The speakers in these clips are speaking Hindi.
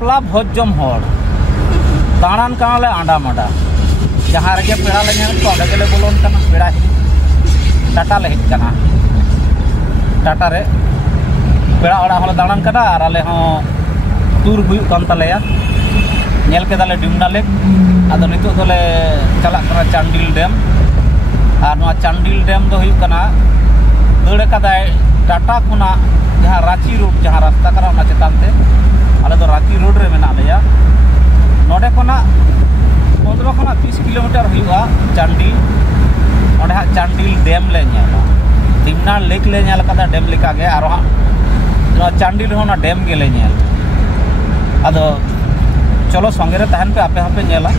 बापला भोज जम हर दाणान कानाले आंडा माडा जहाँ रेगे पेड़ा ले तो अंडे गेले बोलोन कना पेड़ा टाटा ले हेज कना टाटा रे पेड़ा ओड़ा हले दाणान कना और आले हों टूर हुई कान तलेया नेल केदाले डिमना लेक आदो नितो दोले चला कना चांडिल डैम और नोआ चांडिल डैम दो हुई कना दौड़े कदाय टाटा खुना जहाँ रांची रोड जहाँ रास्ता करा उना चेतान ते आले दो रांची रोड रे मेना लेया नोडे कोना 15 खना 30 किलोमीटर हुआ चांडिल ओंडे हा चांडिल डैम ले नेला डिमना लेक ले नेल कदा डैम लेका गे आरो हा नोआ चांडिल होना डैम गे ले नेल आदो चलो संगे रे तहन पे आपे हापे नेला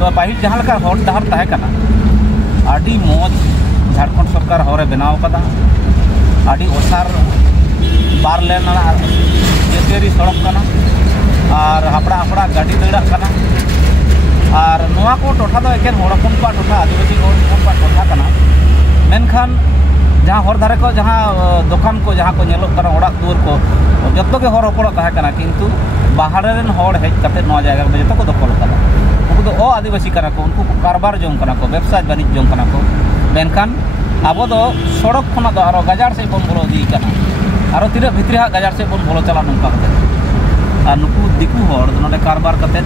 तो पाहिल जहाँ लका हर डहर ताहे कना आडी मौज झारखंड सरकार हरे बनाव कदा आडी ओसार बार लेन जेतेरी सड़क कना और हापड़ा हापड़ा गाड़ी दौड़ा कना और नोआ को टोठा दो एकेन हर हपन को टोठा आदिवासी हर हपन को टोठा कना मेनखान जहाँ हर धारे को जहाँ दुकान को जहाँ को नेलो कना ओड़ा दुआर को जत्तो के हर हपड़ ताहे कना किंतु बाहर रेन हर हेज कते नोआ जायगा रे जत्तो को दखल कदा उनको तो ओ आदिवासी कना को उनको कारबार जों कना को व्यवसाय बाणिज्य जों कना को मेनखान अब दो सड़क खना दो आरो गाजार से बन बोलो दी कना आरो तीना भितरी हा गाजार से बन बोलो चला नंका कते और नुकु दिकु हर नोडे कारबार कते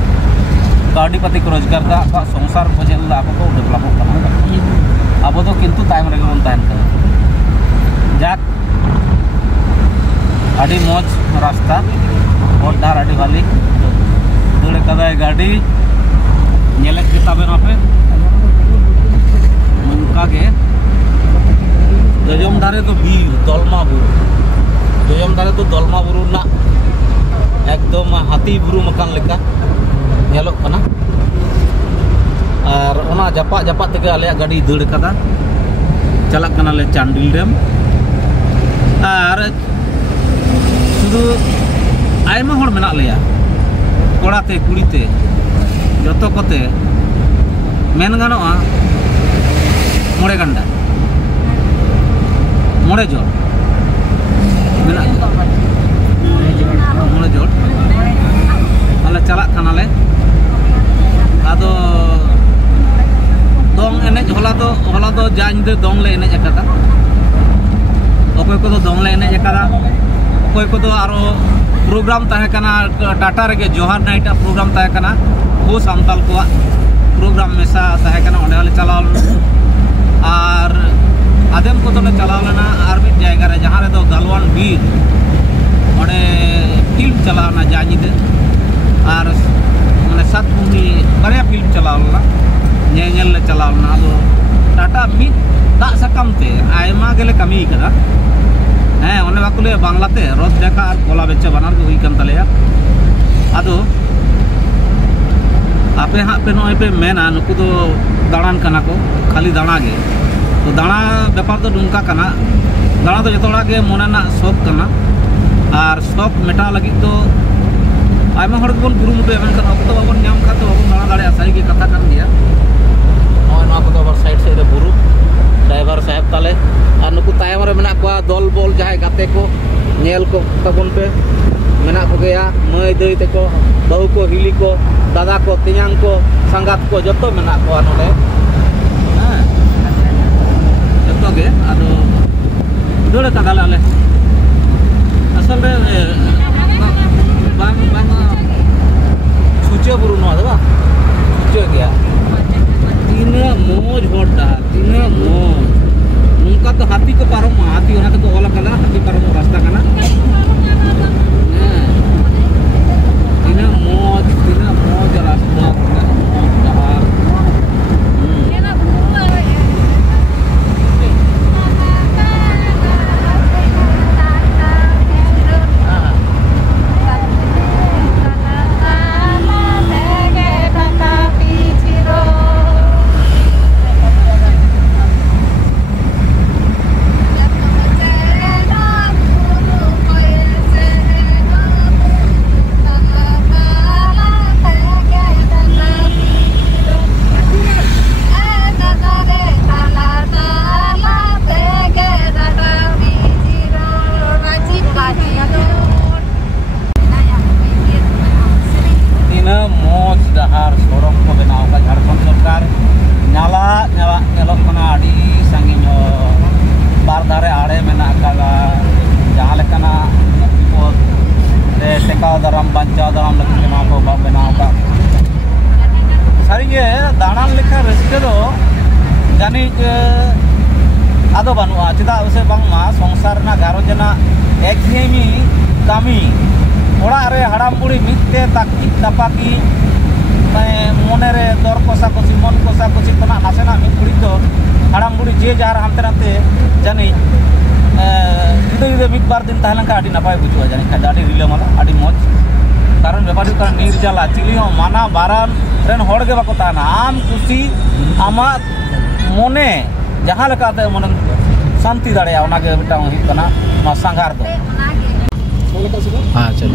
काउडी पाती को रोजगार दा आपा संसार को जेल आपा को डेवलप कना अब दो किंतु टाइम रे बन ताहन कना जाक आडी मौज रास्ता और डार आडी वाली दौड़े कदाय गाड़ी नेले किताबे नापे उनका के जजम धारे तो बीर दलमा बुरु जजम धारे तो दलमा बुरु ना एकदम हाथी बुरु मकान लेका नेलो कना और ओना जापा जापा तेगे आले गाड़ी दौड़ कदा चला कना ले चांडिल डैम और शुधु आयमा हर मेना लेया कोड़ाते कुड़ीते जतो कोते मेन गानोआ मोड़े गंडा मोड़े जोड़ मेना मोड़े जोड़ आले चला कनाले आदो दोंग एनेज होला दो जानिदे दोंग ले एनेज अकादा ओकोय को दोंग ले एनेज अकादा ओकोय को आरो प्रोग्राम ताहे कना टाटा रे जोहार नाइट प्रोग्राम ताहे कना वो सामताल को प्रोग्राम मेसा ताहे कना ओंडे वाले चलाव और आदम को तो चलाव लेना और मिट जायगा रे जहाँ रे दो गलवान बीर ओंडे फिल्म चलावना जानिदे और माने सात भूमि बारे फिल्म चलावना नेल ले चलावना दो टाटा मिट दा सकमते आयमा गेले कमी कदा हाँ उन्हें बाकुले बांग्लाते रस देखा और कोला बेचे बनार को हुई कन तलेया आदो आपे हाँ पे नोए पे मेना नुकु दो दाणान कना को खाली दाणा गे तो दाणा व्यापार तो डुंका कना दाणा तो जतोड़ा के मोना शौक कना और शौक मेटा लगी तो आयमा हर को कुरुमुटु एमन कन अक्तो बाबन नाम खा तो बाबन दाणा दाड़े सही के कथा कन दिया और ना को तो साइड से बुरु ड्राइवर साहेब ताले और नुकु तायम रे मेना को दल बोल जहां गाते को नेल को तबन पे मेना को गया मई दई ते को बहु को हिली को दादा को तियांग को संगात को जतो मेना को नोडे हां जतो गे आरो दोड़े कदाले आले असल रे बांग छुचे बुरु नो दबा छुचे गया तीना मोज होटा तीना मोज उनका तो हाथी को पारम हाथी होना तो ओला कला हाथी पारम रास्ता कना तीना मोज रास्ता ᱴᱮᱠᱟᱣ ᱫᱟᱨᱟᱢ ᱵᱟᱧᱪᱟᱣ ᱫᱟᱨᱟᱢ ᱞᱟᱹᱜᱤᱫ ᱱᱚᱣᱟ ᱠᱚ ᱵᱮᱱᱟᱣ ᱟᱠᱟᱫ ᱥᱟᱹᱨᱤᱜᱮ ᱫᱟᱬᱟᱱ ᱞᱮᱠᱟ ᱨᱟᱹᱥᱠᱟᱹ ᱫᱚ ᱡᱟᱹᱱᱤᱡ ᱟᱫᱚ ᱵᱟᱹᱱᱩᱜᱼᱟ ᱪᱮᱫᱟᱜ ᱥᱮ ᱵᱟᱝᱢᱟ ᱥᱚᱝᱥᱟᱨ ᱨᱮᱱᱟᱜ ᱜᱷᱟᱨᱚᱸᱡᱽ ᱨᱮᱱᱟᱜ ᱮᱠᱷᱮᱭᱟᱹᱢᱤ ᱠᱟᱹᱢᱤ ᱚᱲᱟᱜ ᱨᱮ ᱦᱟᱲᱟᱢ ᱵᱩᱲᱦᱤ ᱢᱤᱫᱛᱮ ᱛᱟᱠᱤᱡ ᱛᱟᱯᱟᱠᱤ ᱢᱚᱱᱮᱨᱮ ᱫᱚᱨ ᱠᱚᱥᱟᱠᱚᱥᱤ ᱢᱚᱱ ᱠᱚᱥᱟᱠᱚᱥᱤ ᱠᱷᱚᱱᱟᱜ ᱱᱟᱥᱮᱱᱟᱜ ᱢᱤᱫ ᱜᱷᱟᱹᱲᱤᱡ ᱫᱚ ᱦᱟᱲᱟᱢ ᱵᱩᱲᱦᱤ ᱡᱮ ᱡᱟᱦᱟᱨ ᱦᱟᱱᱛᱮ ᱱᱟᱛᱮ ᱡᱟᱹᱱᱤᱡ ᱡᱩᱫᱟᱹ ᱢᱤᱫ ᱵᱟᱨ ᱫᱤᱱ ᱛᱟᱦᱮᱸ ᱞᱮᱱᱠᱷᱟᱱ ᱟᱹᱰᱤ ᱱᱟᱯᱟᱭ ᱵᱩᱡᱷᱟᱹᱜᱼᱟ ᱡᱟᱹᱱᱤᱡ ᱠᱷᱟᱱ ᱟᱹᱰᱤ ᱨᱤᱞᱟᱹᱢᱟᱞᱟ ᱟᱹᱰᱤ ᱢᱚᱡᱽ ᱠᱟᱨᱚᱱ ᱵᱮᱯᱟᱨ ᱦᱩᱭᱩᱜ ᱠᱟᱱᱟ ᱱᱤᱨ ᱡᱟᱞᱟ ᱪᱤᱞᱤ ᱦᱚᱸ ᱢᱟᱱᱟ ᱵᱟᱨᱟᱱ ᱨᱮᱱ ᱦᱚᱲ ᱜᱮ ᱵᱟᱠᱚ ᱛᱟᱦᱮᱱᱟ ᱟᱢ ᱠᱩᱥᱤ ᱟᱢᱟᱜ ᱢᱚᱱᱮ ᱡᱟᱦᱟᱸ ᱞᱮᱠᱟᱛᱮ ᱢᱚᱱᱮ शांति दाड़िया मिट्टा सांगार दो हाँ चलो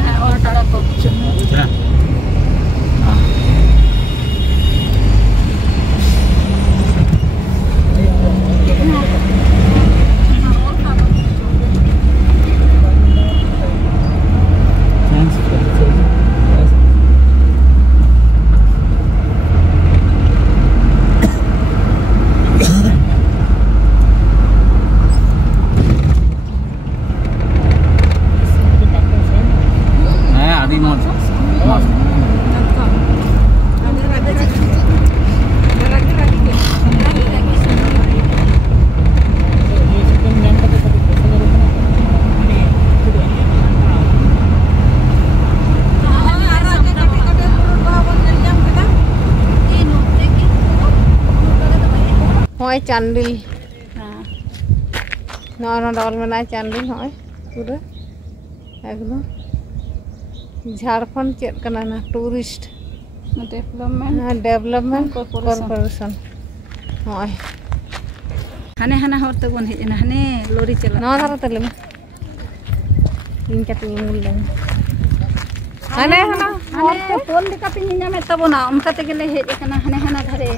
चांदिल नॉन डॉल में चांदिल होय पूरा एकदम झारखंड चेक करना ना टूरिस्ट डेवलपमेंट कॉर्पोरेशन होय हाने हाना हर तक बन हेजना हाने लोरी चला ना धारा तले में इन कति मूल ले हाने हाना हाने पोल लेका पे निना में तबोना उनका ते गेले हेजना हाने हाना धारे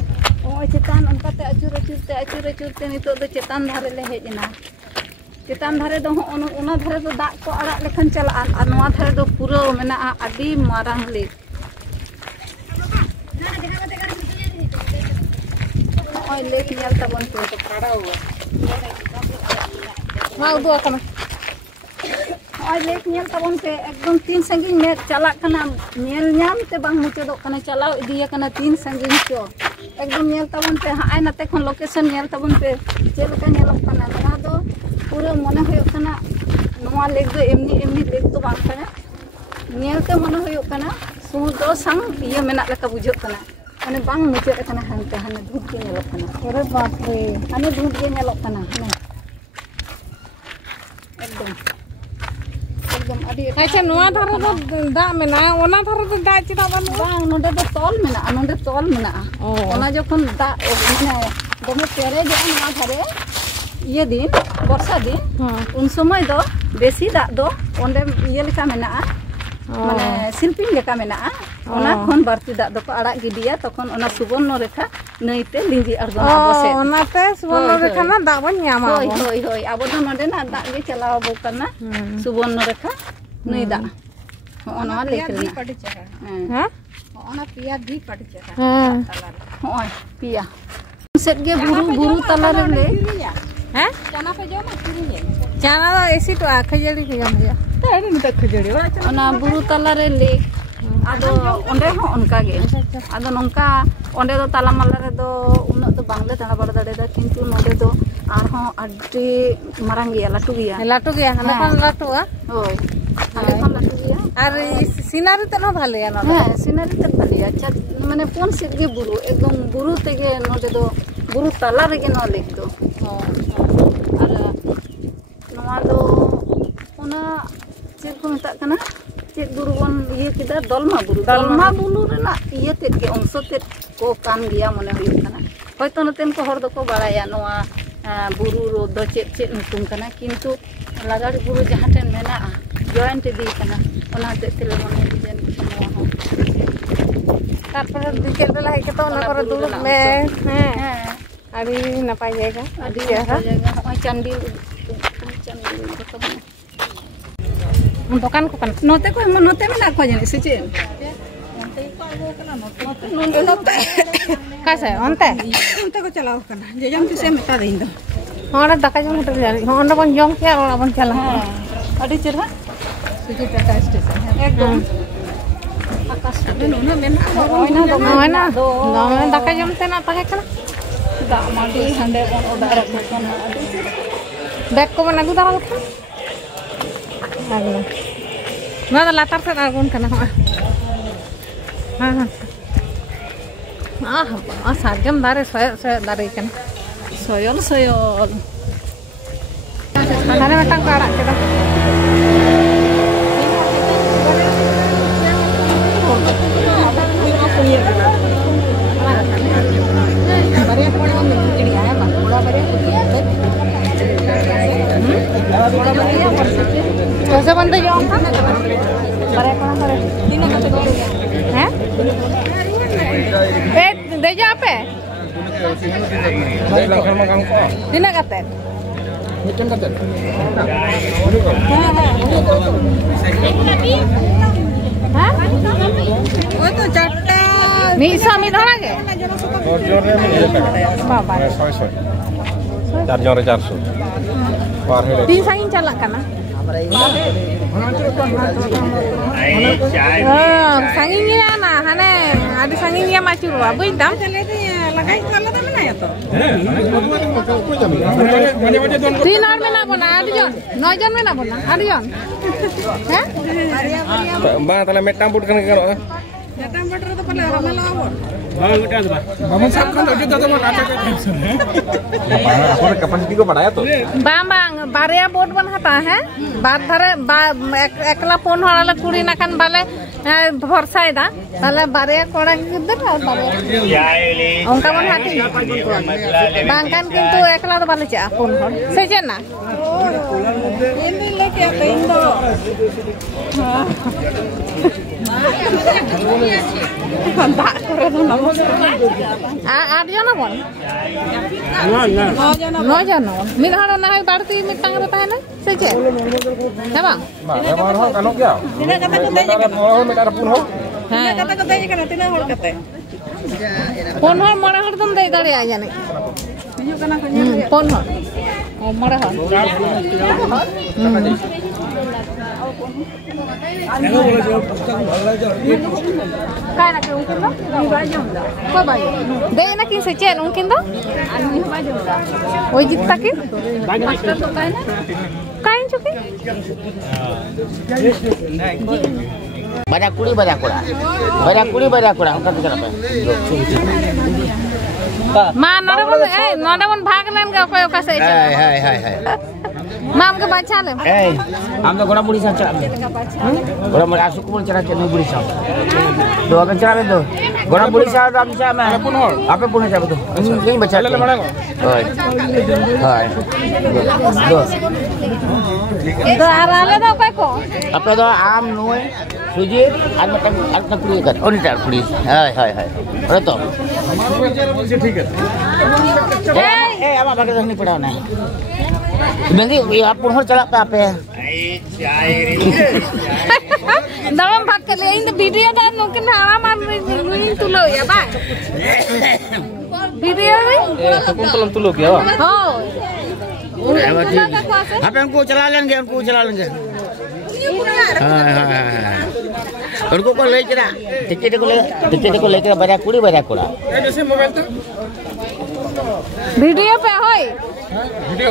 ओ चेतान उनका ते अचूर अचूरते नितो दो चेतान धारे ले हेजना चेतान धारे दो ओना धारे दो दाग को अड़ा लेखन चला आ नोआ धारे दो पूरा मेना आदि मारांग ले ओय लेक नियल तबन तो खड़ा हुआ हां उदो कना ओय लेक नियल तबन पे एकदम तीन संगिन में चला कना नियल न्याम ते बांग मुचेदो कना चलाव इदिया कना तीन संगिन चो एकदम नियल तबन पे हाय नाते खन लोकेशन नियल तबन पे चेल का नियल कना ना दो पूरा मने होय कना नोआ लेक दो एमनी लेक तो बांग कना नियल ते मने होय कना समुद्र संग इया मेना लका बुझो कना माने बांग मुचे कना हनते हने धूप के नियल कना अरे बाप रे हने धूप के नियल कना हने एकदम अडी अच्छा नोआ धारा दो दा मेना ओना धारा दो दा चिदा बानु बांग नोडे दो तोल मेना ओना जखन दा माने दमे पेरे जे नोआ धारे ये दिन वर्षा दिन उन समय दो बेसी दा दो ओंडे ये लेका मेना माने शिल्पिंग लेका मेना ओना खन बारती दा दो को अड़ा गिदिया तखन ओना सुबर्ण रेखा नईते लिंजी अरगोना बसे ओनाते सुबर्ण रेखा ना दा बन न्यामा होय आबो दो नोडे ना दा गे चलाव बो करना सुबर्ण रेखा नई दा ओना लेक रे हां ओना पिया भी पड़ चेका हां होय पिया सेट गे बुरु तला रे ले हैं चना पे जो मत किरिए चना एसी तो खजड़ी के जम गया तो एडी न खजड़ी ओना बुरु तला रे ले आदो ओंडे हो उनका गे आदो नंका ओंडे दो ताला माला रे दो उन्ना तो बांगले दाड़ा बड़ दाड़े दा किंतु नोडे दो आरहो अड्डी मारांग गया लाटू गया हने खन लाटुआ होय हने खन लाटू गया और सीनारी त न भालेया न हां सीनारी त भालेया अच्छा माने पोन सेट गे बुरु एकदम बुरु तेगे नोडे दो बुरु ताला रे गे न लेक दो और नोआ दो ओना चेक को मेता कना चेक बुरु बन ये किदा दलमा बुरु रेना ये तेत के अंश तेत को कान गया मने हुई कना होयतो नतेन को हर दको बाड़ाया नोआ बुरु रो दो चेक नुतुम कना किंतु लगाड़ी बुरु जहां टेन मेना जॉइंट दी कना ओना तेते ले मने डिजाइन नोआ हो तारपर डिटेल बेला है के तो ओना करे दुलुक में हैं अभी नपाई जाएगा अभी जाएगा चांदिल दुकान को कन नोते में ना खोजने से चे कैसे ओंते को चलाओ कना जे जम से मेता देइन दो हां दाका जम उठे जारी हां बन जम के और बन चला अडी चेरा सुजी टाटा स्टेशन एकदम आकाश नुना मेना ना दमे दाका जमते ना ताहे कना दा माडी हंडे बन ओदार कोना बैग को बना गुदारा को आगो ना दा लातार से आगुन कना हां हां सारजम दारे सोय दारे कना soyol Ada matang karak kita. Bariya kau orang menjadi ayah pak. Bola bariya kucing. Bola bariya kucing. कैसे बनते जो हम? बड़े कौन बड़े? तीनों कैसे? हैं? दे जा पे? तीनों कैसे? Mungkin kata. Hah? Oh tu catta. Misa midhara ke? Baba. 400. Par hai. Tin sain chalak kana. Sangin ya na, hane ada sangin ya macam apa? Bukan? Lagai kalau tak mana ya tu? Tin orang mana pun ada jon, 9 jon mana pun ada jon. Hah? Bang, tala metam put kan kalau? Metam put itu pada orang mana pun. Bangun sampai lagi dah tu macam apa? Aku nak kapan juga pada ya tu? Bang, बारिया बोट बन हता है बात धरे एकला फोन वाला कुड़ी ना कन बाले भरसाई दा ताले बारिया कोड़ा किधर है बारिया उनका बन हाथी बांकन किंतु एकला तो बाले चा फोन हर सेजन ना ini lagi apa indo tak करे तो नमो आठ जना बोल नौ जना मिनहाड़ा ना है बाड़ती मिटांग रहता है ना सच है bang Memang orang kanok ya. tina kata ko dai Orang mereka pun ho. tina kata ko dai kana tina hor kate pon hor mora hor dum dai dare aja ni hijo kana ko pon hor o mora hor काय ना उनकिन दो बाजूंगा को बाजू दे ना कि से चेन उनकिन दो आदमी बाजूंगा ओई जित्ता कि मास्टर तो काय ना काय चुकी banyak kuli banyak kura angkat bicara apa मां नडवन भाग लेन का कोई का से hai माम के बच्चा ले हम तो गोड़ा बुढ़ी साथ गोड़ा मर आसु को चला चल बुढ़ी साथ दो अगर चला दो गोड़ा बुढ़ी साथ हम चा मैं आपे पुणे जा दो नहीं बच्चा ले मड़ा हाय दो तो आराले दो कोई को आपे दो आम नोय सुजी आन कुड़ी कर ओनिटार कुड़ी हाय अरे तो ठीक है. अब आगे नहीं पड़ा ना बंदी ये आप पुनः चला पे आपे दाम भाग के ले इन वीडियो दा नुकिन हारा मार नुइन तुलो या बा वीडियो में तो कौन तलम तुलो क्या? हो आप उनको चला लेंगे उनको को ले चला टिकट को लेकर बड़ा कुड़ी जैसे मोबाइल तो वीडियो पे होय वीडियो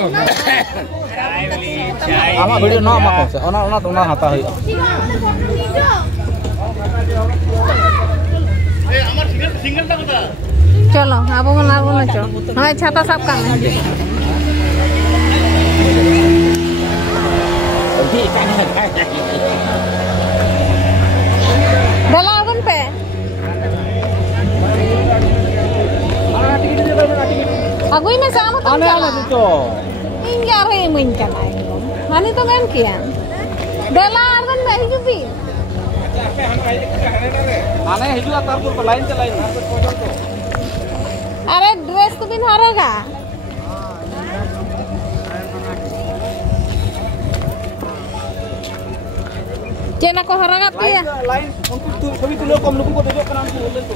आमा वीडियो ना मा से ओना तो ना हाता है ए हमर सिंगल टा कता चलो अब मन आगो ना चलो हां छाता सब काम दलावन पे अगुई में साम तो आले तो इन यार है मन चला हानि तो मैम किया दलावन में ही भी आने हिजुआ तारपुर पर लाइन चलाई अरे ड्रेस तो बिन हरेगा चेना को हरगा पिया लाइन उनको सभी तुलो कम लोगों को देखो का नाम बोले तो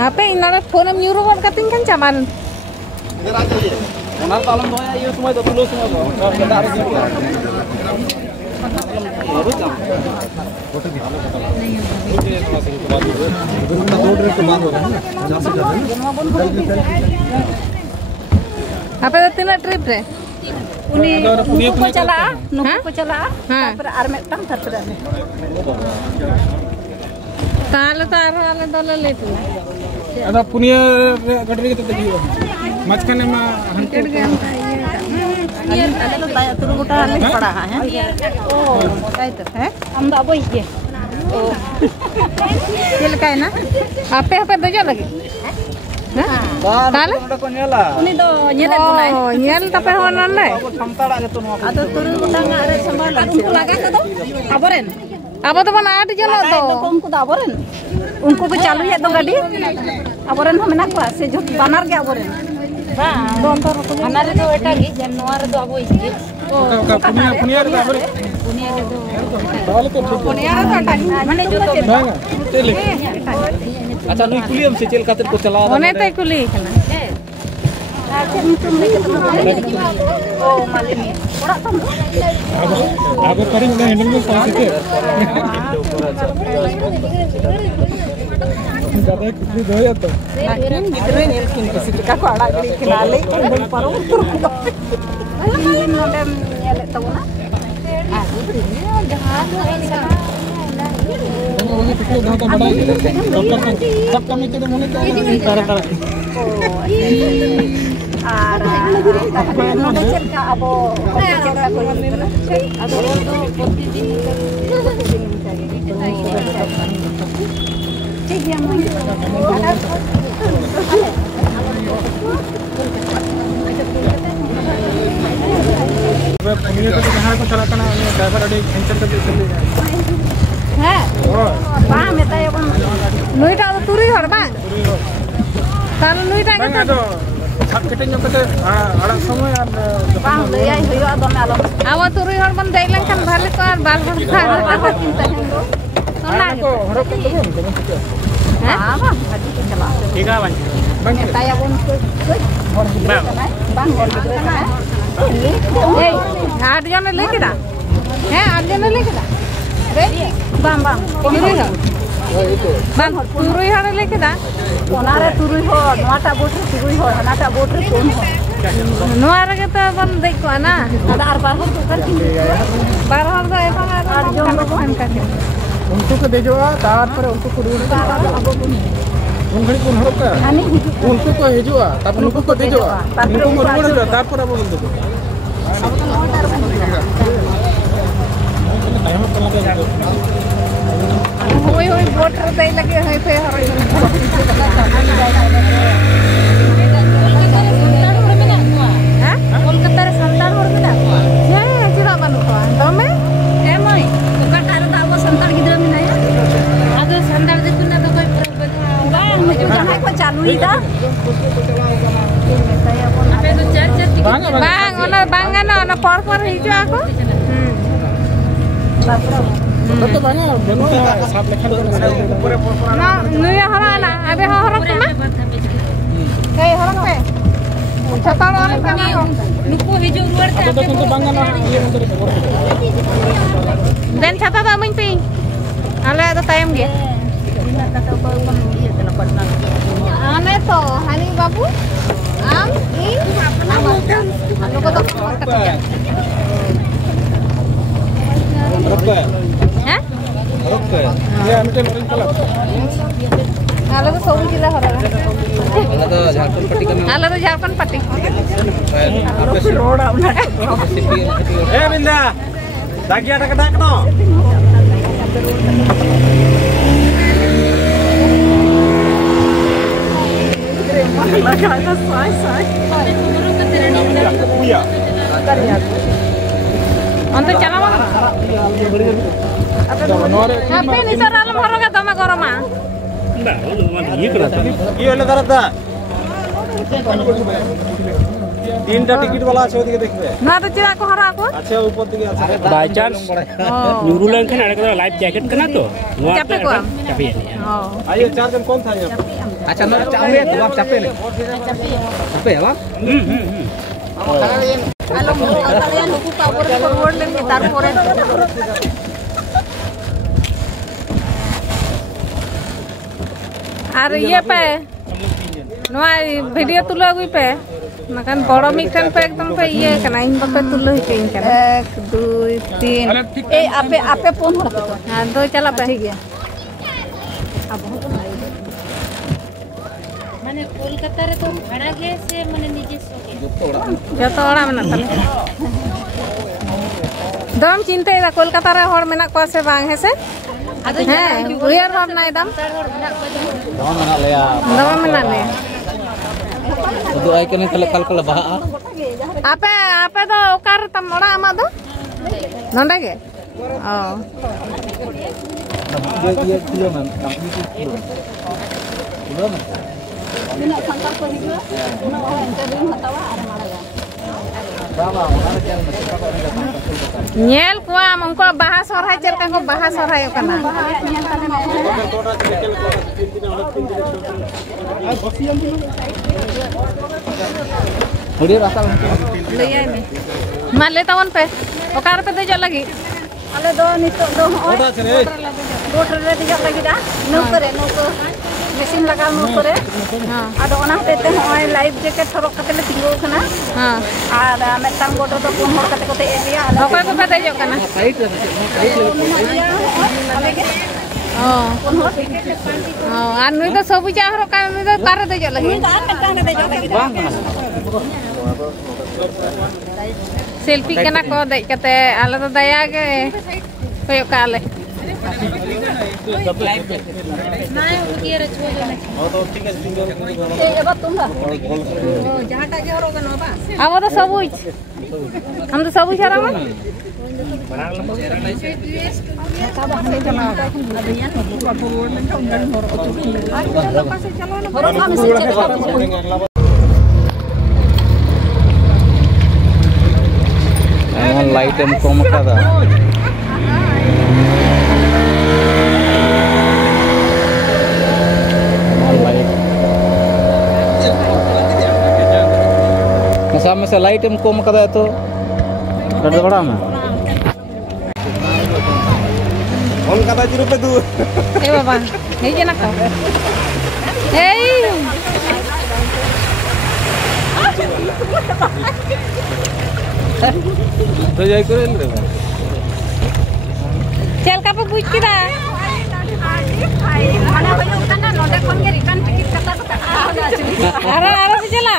हापे इनारे फोन में euro one cutting kan caman ओना तालम होया ये समय तो तुलो समय तो apa itu tina trip deh? Uni ko chala, nuku ko chala, tapos armet tang tapos Tahu taruh ala dolar itu. ada punya gadri kita tadi macam mana hantu ये तो ताया तुरु गोटा ले पड़ा है ओ काई तो है हम दा बोई के ओ ये लका है ना Apa apa dojo lagi? Tahu? उनी तो nyele tunai Oh, nyel tapi honon deh. atau turu goटा ngare sambal उनको लगा के दो aboren Apa tuh mana ada jalan तो tuh? उनको तो aboren उनको को चालू है तो गाड़ी aboren हम ना को से जो बानर के aboren हमारे तो एटा गी जनवार तो अब इसके punya ada apa पुनिया के तो kalau tuh ठीक पुनिया तो एटा माने जो तो अच्छा नुई कुलियम से चल खातिर को चला One teh kuli kena. ओ मालिनी थोड़ा कम agar paling udah handle में पास itu दादा कितनी दो या तो lakin gidre nyelkin ke situ ka ko ala gari kenale kan paru tur malin nodem nyele tawna उन्हें पिछले गांव का बड़ा सब कमी के मुने का तारा तारा ar node cerka abo cerka ko yuna ado to प्रतिदिन ठीक है पुनिया तो कहां को चला करना ड्राइवर अड़ी टेंशन करके चले जाए Heh, bang meta ya bang nui tak ada turi hor bang. Kalau nui tak bang kita, ada sak keting nyok kete arak semua ya bang leyai huyo ado me alom awak turi hor ban dailan kan balik ko ar bal hor khar. apa cinta hendo Nona. को हरो के तो apa hadi ke chala ठीक है बन bang meta ya bang bang hor gidre kana Hey, ada jangan lagi dah. Ada jangan lagi dah. bang bang Turi hor. Bang, turi hor lagi dah. onare turui ho nota botre turui ho nata botre ton ho Nuara kita ban dek ko na. ada ar bar ho to kar kin Bar hor do ebang ar jom kan kan. उनको को दे जो तार पर उनको को रूल abo buni उन घड़ी कौन हरो का ani hiju उनको को हेजो तब उनको को दे जो उनको को रूल जो तार पर अब बोल दो टाइम पर लगा जाओ Hoi hoi boter dai lagi hoi fe hor. Hah? kolkata re santar hor mena Ya, tidak banu ko. Dome? emai bukan ada tahu santar gidra mena ya ada santar de tuna to koi problem bang mujo jangan ko चालू ida saya pun apa itu jar Bang, ona por hijau aku. तो बना बनो साफ लेखन ऊपर ऊपर No, nuya hora na. Abe hora kena? Hey, hora pe. Chata orang kena ko. nuku hiju luar तो तो बंगाना ये मंदिर Dan chata ta main pi. Ala ada time ge. Ane to, hani babu. Am, in, anu ko to. रखता है Hah? रखता है ये हमें orange colour Ala to sobu jila hora. Ala to Jharkhand patti. ए बिंदा दागी ada kedak no Untuk jalan mana? Tapi ni cara alam hora ka dama goroma. ये वाला करता तीनटा टिकट वाला আছে ওদিকে দেখবে Na to chira ko hora ko. আছে উপর দিকে আছে बाय चांस Oh. न्यूरू लंकन अरे का लाइफ जैकेट करना तो Capek ko. चापी Oh. आइए चार जन कौन था यहाँ अच्छा ना चापे तो आप चापे ले चापे है बा Kalau mau kalian nunggu power forward lagi taruh और ये पे नवा वीडियो तुलो अगुई पे मकान बड़ो मिटन पे एकदम पे ये कना इन बके तुलो ही कहीं कना 1 2 3 ए आपे फोन हो रहा हां दो चला पे ठीक है माने कोलकाता रे तो भाड़ा गे से माने निजे सोके जो तो ओड़ा मना तले दम चिंता है कोलकाता रे होड़ मेना को से बांग है से हैं उयर भाव ना एकदम Dong mana lea. दम मेना ने Udu ai kene kal kal baha. आपे आपे तो ओकार तम ओड़ा आमा दो नंडे के ओ Dia kilo man. Kilo man. Mina santar ko ni gua na orang kering matawa ada malaga Baba, ona re kian masih apa ni datang ke nyel kuwa mongko bahas sorai cer ka ko bahas sorai kana Mudir asal. लइया में मान ले तवन पे ओकार पे दे जा लगी ale do nito do motor re diga lagi dah nuko mesin laga nuko re हां ado ona tete hoy live jacket thorok kate le tingo kana हां ada metang bodo do pun hor kate kote area ale ओकर को पे दे जा kana Side ओ ओ आर नुई तो सब जा हरो का नुई तो कार दे जा लगी metang de jo lagi bang kana. Selfie केना को दे कते आले तो दया के कोयो काले ना उनकी रे छो जो e eba tunga जहां टा के हरो गनो बा अब तो सब हम तो सब छरा में horo ka mesin check Emang light em koma kada. Light. Masa light em koma kada itu. Ada bड़ा में. कोलकाता 0 पे दूर ए बाबा हे जे ना का ए तो जाई करे रे. चल का पे पूछ किदा mana hoyo kana node kon ge return ticket kata अरे अरे से चला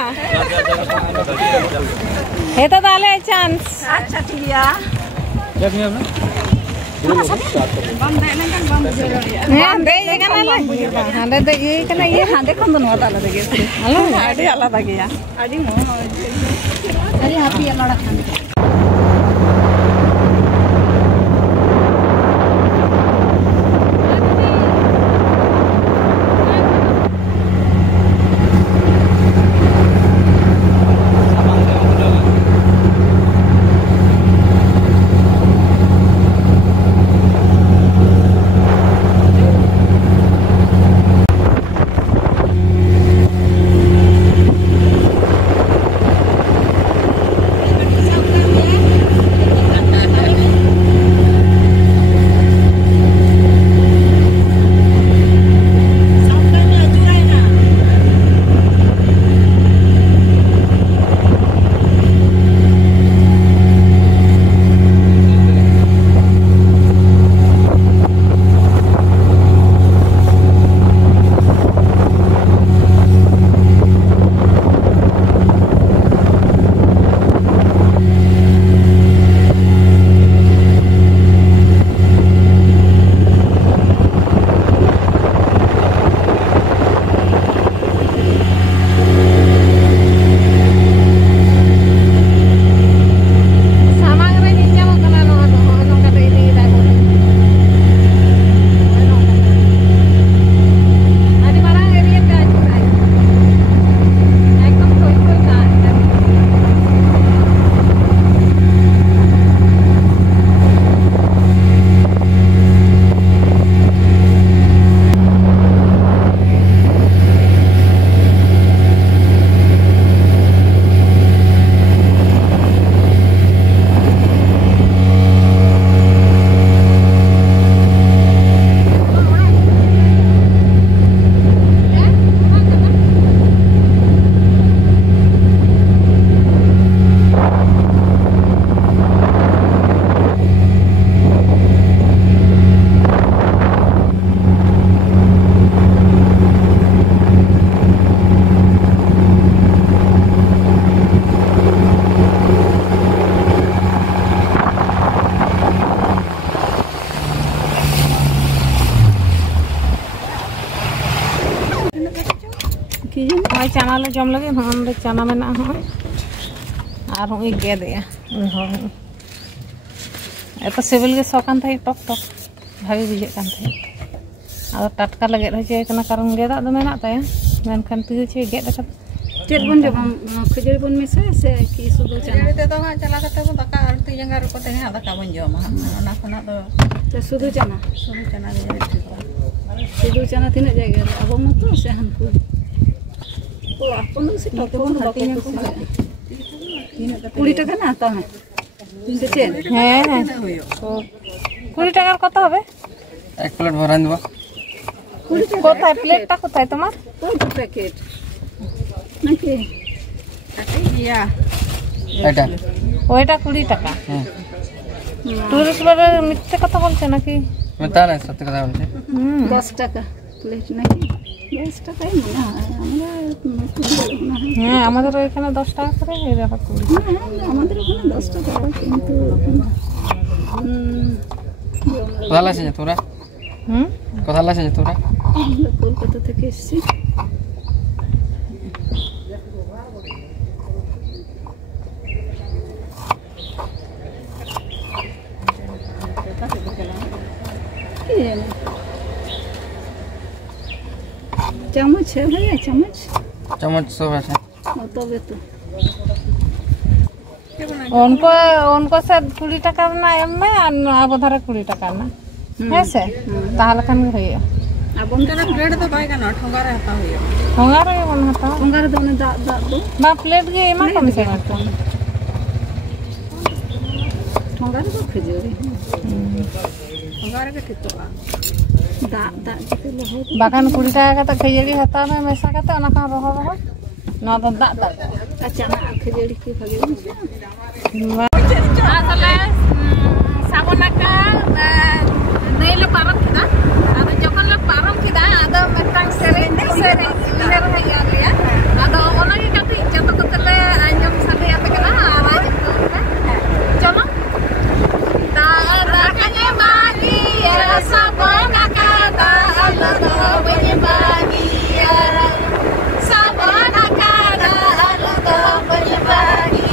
हे तो डाले चांस acha ठीक ya क्या किया हमने? हां दे ये kana la हां दे ये kana ये hande kon do nota la dege hello adi ala dage ya adi mo adi happy ala khan हमारे चना ले जम लगे हम चना में ना हो और हम गेद तो सिविल के सौ कान थे टक टक भागी बुझे कान थे और टटका लगे रहे कारण गेदा दो मेना ताया मेनखान तू छे गेद चेक बन जब खजूर बन में से कि सुदो चना ते तो हां चला कते को दका आरती जंगा रो को ते दका बन जो मा ना खना तो सुदो चना के सुदो चना तीन जगह अब मत से हमको तो अपन से टके बन बाकी को 20 টাকা না তা বুঝছেন হ্যাঁ হ্যাঁ 20 টাকার কত হবে এক প্লেট ভরান দেব 20 টাকা কোথায় প্লেটটা কোথায় তোমার ওই তো প্যাকেট নাকি ইয়া এটা ওইটা 20 টাকা টুরিস্ট বারে মিথ্যে কথা বলছে নাকি মিথ্যা না সত্যি কথা বলছে 10 টাকা প্লেট নাকি 10 টাকাই মনে হয় হ্যাঁ আমাদের এখানে 10 টাকা করে এর আবার 20 আমাদের ওখানে 10 টাকা কিন্তু কোথা লাগছে তোরা কোথা লাগছে তোরা কলকাতা থেকে এসেছি चम्मच है भैया चम्मच चम्मच सब है तो बेतो उनको से 20 টাকা না এমে আর আবধারে 20 টাকা না হ্যাঁ তাহলে খান হইয়া আবন কানা প্লেট তো পাই কেন ঠঙ্গারে হাতা হইয়া ঠঙ্গারে বন হাতা ঠঙ্গারে তো মানে দা দো বা প্লেট গে এমা কম সে মাত্র ঠঙ্গারে তো খজুরি ঠঙ্গারে के ठीक तो दा दा के बहुत बागान 20 টাকা কাতে খজুরি হাতা মে মেসা কাতে না কা রহ রহ না তো দা দা अच्छा ना खजूरी की भागे আসলে সাবনাকা নেলে পারম কিদা আর যখন লে পারম কিদা আদা মেটাং সেরে সেরে ইনার হইয়া লিয়া আদা ওনাকে কাতে যত কতলে আঞ্জম সাথে আতে কেনা আওয়াজ চলো তা দা কানে বাগি সাবনাকা দা আল্লাহ দা বনি বাগি সাবনাকা দা আল্লাহ দা বনি বাগি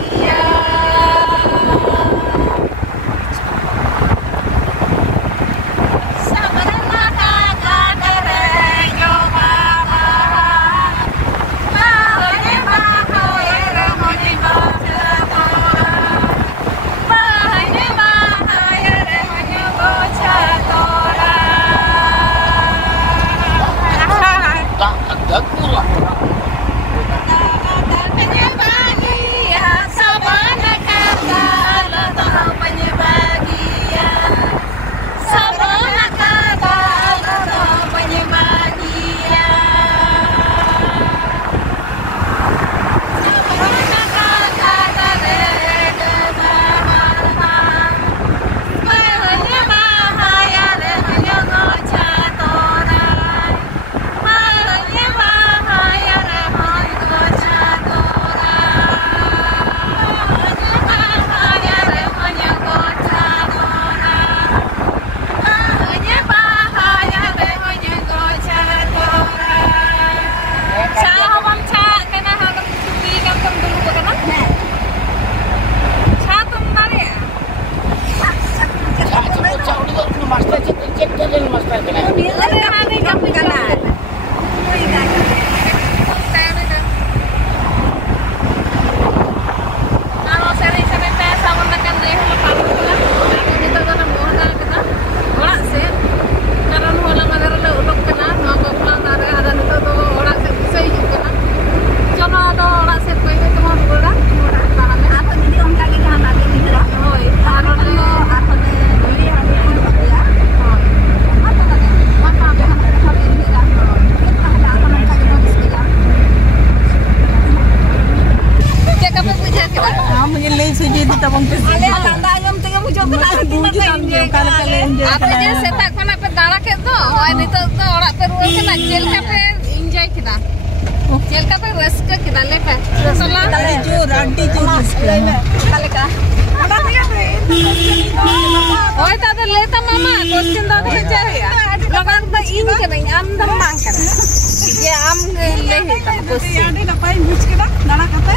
Adi napai buj kita nana kata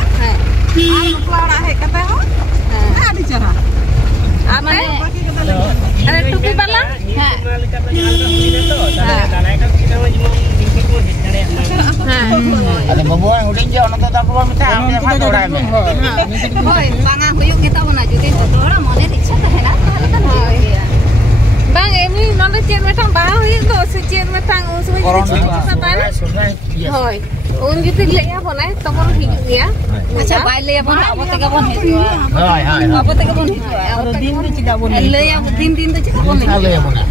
pelara he kata ho adi cara ada tupi bala ada babu yang udah jauh nonton tak perlu minta apa orang ni. Hoi, pangan huyuk kita pun aja deh. Orang mau nih diksa tak hendak kan dia. Bang ini nonton cian metang bahau itu cian metang usui kita tanya. Hoi, unjuk tu leh apa naik, tomor hidup dia. Macam baik leh apa nak, apa tega pun hidup. Hai hai. Apa tega pun hidup. Apa din tu cakap pun. Leh yang din tu cakap pun hidup. Leh apa nak?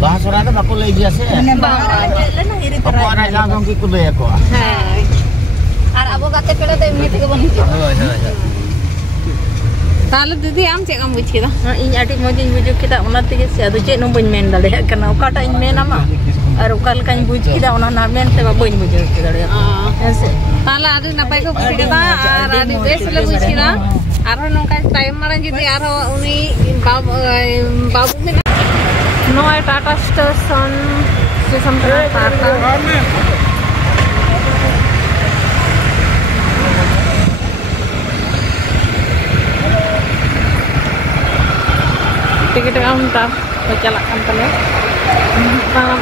Bahasa orang tu aku leh biasa. Aku orang langsung ikut leh aku. Hai. Ar abo kate pela tu ini tega pun hidup. Tahu didi am cek am buj kita. ᱤᱧ ᱟᱹᱰᱤ ᱢᱚᱡᱤᱧ ᱵᱩᱡᱷᱟᱹᱣ ᱠᱮᱫᱟ ᱚᱱᱟ ᱛᱮᱜᱮ ᱥᱮ ᱟᱫᱚ ᱪᱮᱫ ᱦᱚᱸ ᱵᱟᱹᱧ ᱢᱮᱱ ᱫᱟᱲᱮᱭᱟᱜ ᱠᱟᱱᱟ ᱚᱠᱟᱴᱟᱜ ᱤᱧ ᱢᱮᱱᱟᱢᱟ ᱟᱨ ᱚᱠᱟ ᱞᱮᱠᱟᱧ ᱵᱩᱡᱽ ᱠᱮᱫᱟ ᱚᱱᱟ ᱱᱟ ᱢᱮᱱᱛᱮ ᱵᱟᱹᱧ ᱵᱩᱡᱷᱟᱹᱣ ᱫᱟᱲᱮᱭᱟᱜ ᱦᱮᱸ ᱥᱮ Tahu adi napai ko buj kita ar adi bes le buj kita. Arho nongka time marang jadi arho uni babu mina. Noi Tata Station Tata. Tiket kaunter, berjalan kantor ya. Tangan